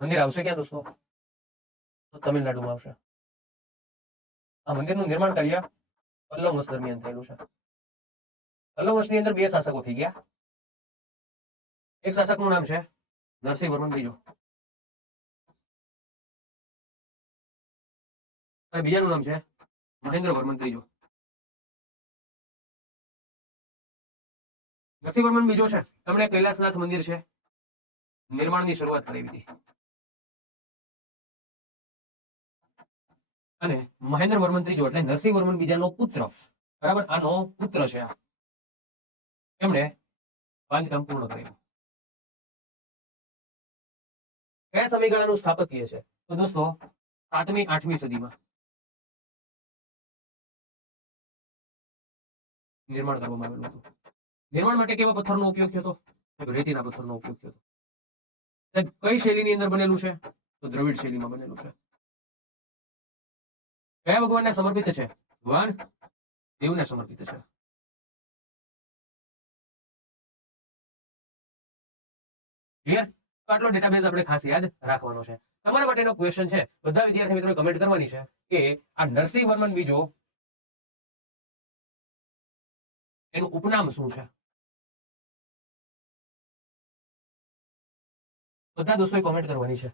મંદિર આવશે ક્યાં દોસ્તો? તો તમિલનાડુમાં આવશે. આ મંદિરનું નિર્માણ કાર્ય પલ્લવ વંશ દરમિયાન થયેલું છે. પલ્લવ વંશની અંદર બે શાસકો થઈ ગયા. એક શાસકનું નામ છે નરસિંહ વર્મન બીજો અને બીજાનું નામ છે મહેન્દ્ર વર્મન ત્રીજો. નરસિંહ વર્મન બીજો છે તેમણે કૈલાસનાથ મંદિર છે નિર્માણની શરૂઆત કરાવી હતી. અને મહેન્દ્ર વર્મન ત્રીજો એટલે નરસિંહ વર્મન બીજાનો પુત્ર, બરાબર, આનો પુત્ર છે આ, એમણે બાંધકામ પૂર્ણ કર્યું. કયા સમયગાળાનું સ્થાપત્ય છે? તો દોસ્તો 7મી 8મી સદીમાં નિર્માણ કરવામાં આવેલું હતું. નિર્માણ માટે કેવા પથ્થરનો ઉપયોગ થયો હતો? રેતીના પથ્થરનો ઉપયોગ થયો હતો. કઈ શૈલીની અંદર બનેલું છે? તો દ્રવિડ શૈલીમાં બનેલું છે. કયા ભગવાનને સમર્પિત છે? ભગવાન દેવને સમર્પિત છે. ક્લિયર? તો આટલો ડેટાબેઝ આપણે ખાસ યાદ રાખવાનો છે. તમારા માટેનો ક્વેશ્ચન છે, બધા વિદ્યાર્થી મિત્રો કમેન્ટ કરવાની છે કે આ નરસિંહ વર્મન બીજો એનું ઉપનામ શું છે? બધા દોસ્તોએ કોમેન્ટ કરવાની છે.